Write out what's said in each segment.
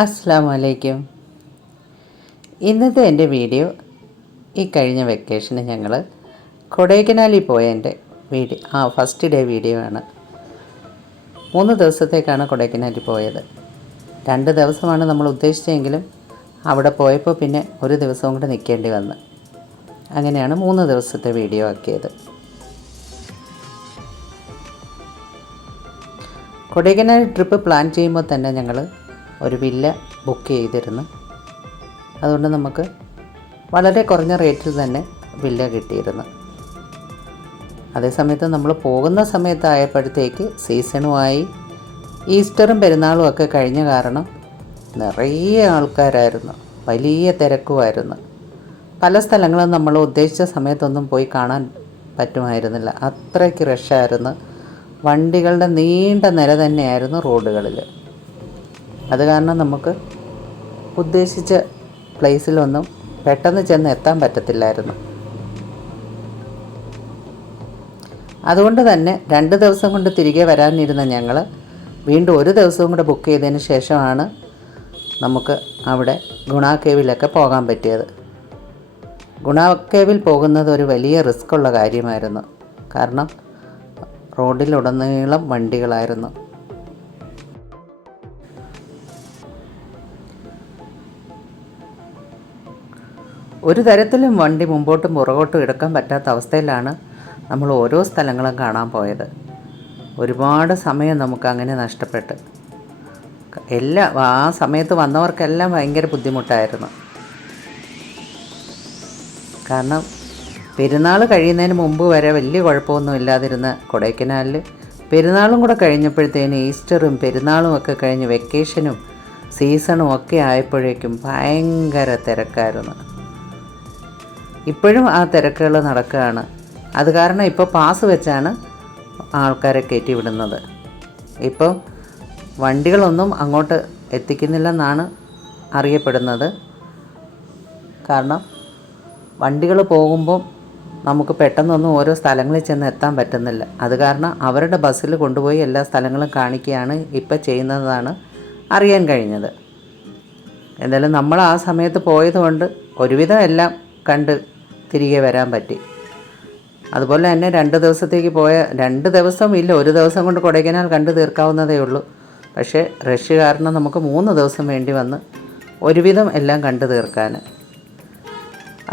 അസ്സലാമു അലൈക്കും. ഇന്നത്തെ എൻ്റെ വീഡിയോ ഈ കഴിഞ്ഞ വെക്കേഷന് ഞങ്ങൾ കൊടൈക്കനാലിൽ പോയതിൻ്റെ ഫസ്റ്റ് ഡേ വീഡിയോ ആണ്. 3 ദിവസത്തേക്കാണ് കൊടൈക്കനാലിൽ പോയത്. 2 ദിവസമാണ് നമ്മൾ ഉദ്ദേശിച്ചതെങ്കിലും അവിടെ പോയപ്പോൾ പിന്നെ ഒരു ദിവസവും കൂടെ നിൽക്കേണ്ടി വന്നു. അങ്ങനെയാണ് 3 ദിവസത്തെ വീഡിയോ ആക്കിയത്. കൊടൈക്കനാൽ ട്രിപ്പ് പ്ലാൻ ചെയ്യുമ്പോൾ തന്നെ ഞങ്ങൾ ഒരു വില്ല ബുക്ക് ചെയ്തിരുന്നു. അതുകൊണ്ട് നമുക്ക് വളരെ കുറഞ്ഞ റേറ്റിൽ തന്നെ വില്ല കിട്ടിയിരുന്നു. അതേസമയത്ത് നമ്മൾ പോകുന്ന സമയത്തായപ്പോഴത്തേക്ക് സീസണുമായി ഈസ്റ്ററും പെരുന്നാളും ഒക്കെ കഴിഞ്ഞ കാരണം നിറയെ ആൾക്കാരായിരുന്നു, വലിയ തിരക്കുമായിരുന്നു. പല സ്ഥലങ്ങളും നമ്മൾ ഉദ്ദേശിച്ച സമയത്തൊന്നും പോയി കാണാൻ പറ്റുമായിരുന്നില്ല, അത്രയ്ക്ക് റഷായിരുന്നു. വണ്ടികളുടെ നീണ്ട നിര തന്നെയായിരുന്നു റോഡുകളിൽ. അത് കാരണം നമുക്ക് ഉദ്ദേശിച്ച പ്ലേസിലൊന്നും പെട്ടെന്ന് ചെന്ന് എത്താൻ പറ്റത്തില്ലായിരുന്നു. അതുകൊണ്ട് തന്നെ 2 ദിവസം കൊണ്ട് തിരികെ വരാനിരുന്ന ഞങ്ങൾ വീണ്ടും ഒരു ദിവസവും കൂടെ ബുക്ക് ചെയ്തതിന് ശേഷമാണ് നമുക്ക് അവിടെ ഗുണ കേവിലൊക്കെ പോകാൻ പറ്റിയത്. ഗുണ കേവിൽ പോകുന്നത് ഒരു വലിയ റിസ്ക്കുള്ള കാര്യമായിരുന്നു. കാരണം റോഡിലുടനീളം വണ്ടികളായിരുന്നു. ഒരു തരത്തിലും വണ്ടി മുമ്പോട്ടും പുറകോട്ടും എടുക്കാൻ പറ്റാത്ത അവസ്ഥയിലാണ് നമ്മൾ ഓരോ സ്ഥലങ്ങളും കാണാൻ പോയത്. ഒരുപാട് സമയം നമുക്ക് അങ്ങനെ നഷ്ടപ്പെട്ട്. ആ സമയത്ത് വന്നവർക്കെല്ലാം ഭയങ്കര ബുദ്ധിമുട്ടായിരുന്നു. കാരണം പെരുന്നാൾ കഴിയുന്നതിന് മുമ്പ് വരെ വലിയ കുഴപ്പമൊന്നും ഇല്ലാതിരുന്ന കൊടൈക്കനാലിൽ പെരുന്നാളും കൂടെ കഴിഞ്ഞപ്പോഴത്തേന് ഈസ്റ്ററും പെരുന്നാളും ഒക്കെ കഴിഞ്ഞ് വെക്കേഷനും സീസണും ഒക്കെ ആയപ്പോഴേക്കും ഭയങ്കര തിരക്കായിരുന്നു. ഇപ്പോഴും ആ തിരക്കുകൾ നടക്കുകയാണ്. അത് കാരണം ഇപ്പോൾ പാസ് വെച്ചാണ് ആൾക്കാരെ കയറ്റി വിടുന്നത്. ഇപ്പം വണ്ടികളൊന്നും അങ്ങോട്ട് എത്തിക്കുന്നില്ലെന്നാണ് അറിയപ്പെടുന്നത്. കാരണം വണ്ടികൾ പോകുമ്പോൾ നമുക്ക് പെട്ടെന്നൊന്നും ഓരോ സ്ഥലങ്ങളിൽ ചെന്ന് എത്താൻ പറ്റുന്നില്ല. അത് കാരണം അവരുടെ ബസ്സിൽ കൊണ്ടുപോയി എല്ലാ സ്ഥലങ്ങളും കാണിക്കുകയാണ് ഇപ്പോൾ ചെയ്യുന്നതാണ് അറിയാൻ കഴിഞ്ഞത്. എന്തായാലും നമ്മൾ ആ സമയത്ത് പോയതുകൊണ്ട് ഒരുവിധം എല്ലാം കണ്ട് തിരികെ വരാൻ പറ്റി. അതുപോലെ തന്നെ 2 ദിവസത്തേക്ക് പോയ 2 ദിവസം ഇല്ല, ഒരു ദിവസം കൊണ്ട് കൊടൈക്കനാൽ കണ്ടു തീർക്കാവുന്നതേ ഉള്ളൂ. പക്ഷേ റഷ് കാരണം നമുക്ക് 3 ദിവസം വേണ്ടി വന്ന് ഒരുവിധം എല്ലാം കണ്ടു തീർക്കാൻ.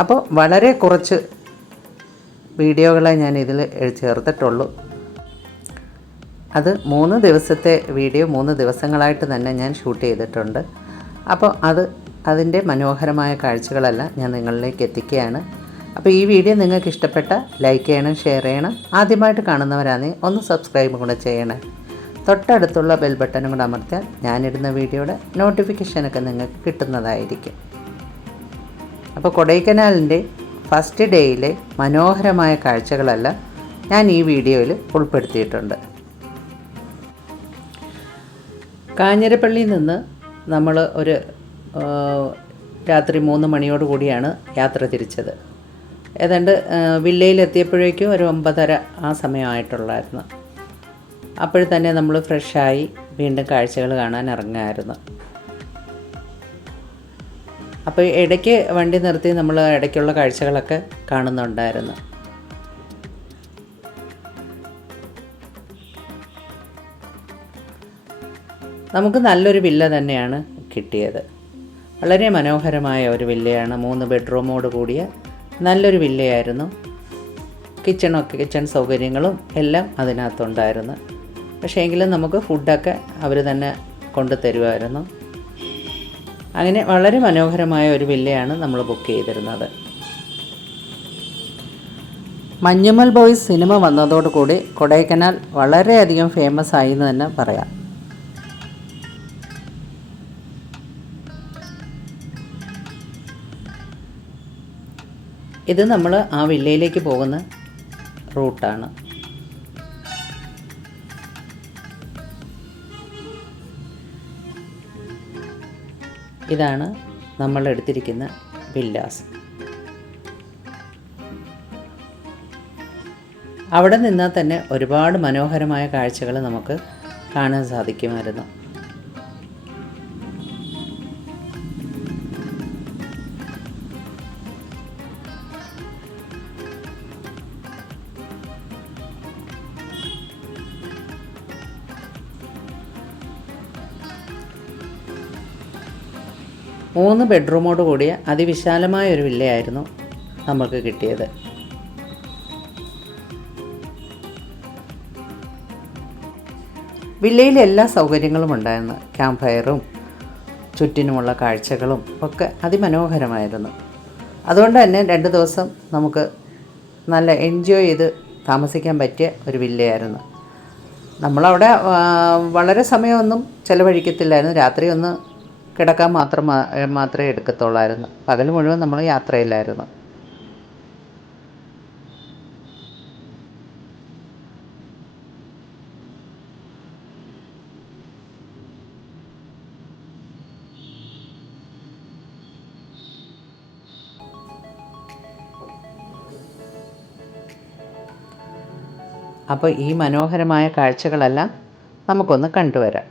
അപ്പോൾ വളരെ കുറച്ച് വീഡിയോകളെ ഞാൻ ഇതിൽ ചേർത്തിട്ടുള്ളൂ. അത് 3 ദിവസത്തെ വീഡിയോ 3 ദിവസങ്ങളായിട്ട് തന്നെ ഞാൻ ഷൂട്ട് ചെയ്തിട്ടുണ്ട്. അപ്പോൾ അതിൻ്റെ മനോഹരമായ കാഴ്ചകളെല്ലാം ഞാൻ നിങ്ങളിലേക്ക് എത്തിക്കുകയാണ്. അപ്പോൾ ഈ വീഡിയോ നിങ്ങൾക്ക് ഇഷ്ടപ്പെട്ട ലൈക്ക് ചെയ്യണം, ഷെയർ ചെയ്യണം. ആദ്യമായിട്ട് കാണുന്നവരാണെങ്കിൽ ഒന്ന് സബ്സ്ക്രൈബ് കൂടെ ചെയ്യണേ. തൊട്ടടുത്തുള്ള ബെൽ ബട്ടനും കൂടെ അമർത്തിയാൽ ഞാനിടുന്ന വീഡിയോയുടെ നോട്ടിഫിക്കേഷനൊക്കെ നിങ്ങൾക്ക് കിട്ടുന്നതായിരിക്കും. അപ്പോൾ കൊടൈക്കനാലിൻ്റെ ഫസ്റ്റ് ഡേയിലെ മനോഹരമായ കാഴ്ചകളെല്ലാം ഞാൻ ഈ വീഡിയോയിൽ ഉൾപ്പെടുത്തിയിട്ടുണ്ട്. കാഞ്ഞിരപ്പള്ളിയിൽ നിന്ന് നമ്മൾ ഒരു രാത്രി 3 മണിയോട് കൂടിയാണ് യാത്ര തിരിച്ചത്. ഏതാണ്ട് വില്ലയിലെത്തിയപ്പോഴേക്കും ഒരു 9:30 ആ സമയമായിട്ടുള്ളായിരുന്നു. അപ്പോൾ തന്നെ നമ്മൾ ഫ്രഷായി വീണ്ടും കാഴ്ചകൾ കാണാൻ ഇറങ്ങുമായിരുന്നു. അപ്പോൾ ഇടയ്ക്ക് വണ്ടി നിർത്തി നമ്മൾ ഇടയ്ക്കുള്ള കാഴ്ചകളൊക്കെ കാണുന്നുണ്ടായിരുന്നു. നമുക്ക് നല്ലൊരു വില്ല തന്നെയാണ് കിട്ടിയത്. വളരെ മനോഹരമായ ഒരു വില്ലയാണ്. 3 ബെഡ്റൂമോട് കൂടിയ നല്ലൊരു വില്ലയായിരുന്നു. കിച്ചൺ സൗകര്യങ്ങളും എല്ലാം അതിനകത്തുണ്ടായിരുന്നു. പക്ഷേ എങ്കിലും നമുക്ക് ഫുഡൊക്കെ അവർ തന്നെ കൊണ്ടു തരുമായിരുന്നു. അങ്ങനെ വളരെ മനോഹരമായ ഒരു വില്ലയാണ് നമ്മൾ ബുക്ക് ചെയ്തിരുന്നത്. മഞ്ഞുമൽ ബോയ്സ് സിനിമ വന്നതോടുകൂടി കൊടൈക്കനാൽ വളരെയധികം ഫേമസ് ആയി എന്ന് തന്നെ പറയാം. ഇത് നമ്മൾ ആ വില്ലയിലേക്ക് പോകുന്ന റൂട്ടാണ്. ഇതാണ് നമ്മൾ എടുത്തിരിക്കുന്ന വില്ലാസ്. അവിടെ നിന്നാൽ തന്നെ ഒരുപാട് മനോഹരമായ കാഴ്ചകൾ നമുക്ക് കാണാൻ സാധിക്കുമായിരുന്നു. 3 ബെഡ്റൂമോട് കൂടിയ അതിവിശാലമായ ഒരു വില്ലയായിരുന്നു നമുക്ക് കിട്ടിയത്. വില്ലയിൽ എല്ലാ സൗകര്യങ്ങളും ഉണ്ടായിരുന്നു. ക്യാമ്പ് ഫയറും ചുറ്റിനുമുള്ള കാഴ്ചകളും ഒക്കെ അതിമനോഹരമായിരുന്നു. അതുകൊണ്ട് തന്നെ 2 ദിവസം നമുക്ക് നല്ല എൻജോയ് ചെയ്ത് താമസിക്കാൻ പറ്റിയ ഒരു വില്ലയായിരുന്നു. നമ്മളവിടെ വളരെ സമയമൊന്നും ചിലവഴിക്കത്തില്ലായിരുന്നു. രാത്രി ഒന്ന് കിടക്കാൻ മാത്രമേ എടുക്കത്തുള്ളായിരുന്നു. പകൽ മുഴുവൻ നമ്മൾ യാത്രയിലായിരുന്നു. അപ്പോൾ ഈ മനോഹരമായ കാഴ്ചകളെല്ലാം നമുക്കൊന്ന് കണ്ടുവരാം.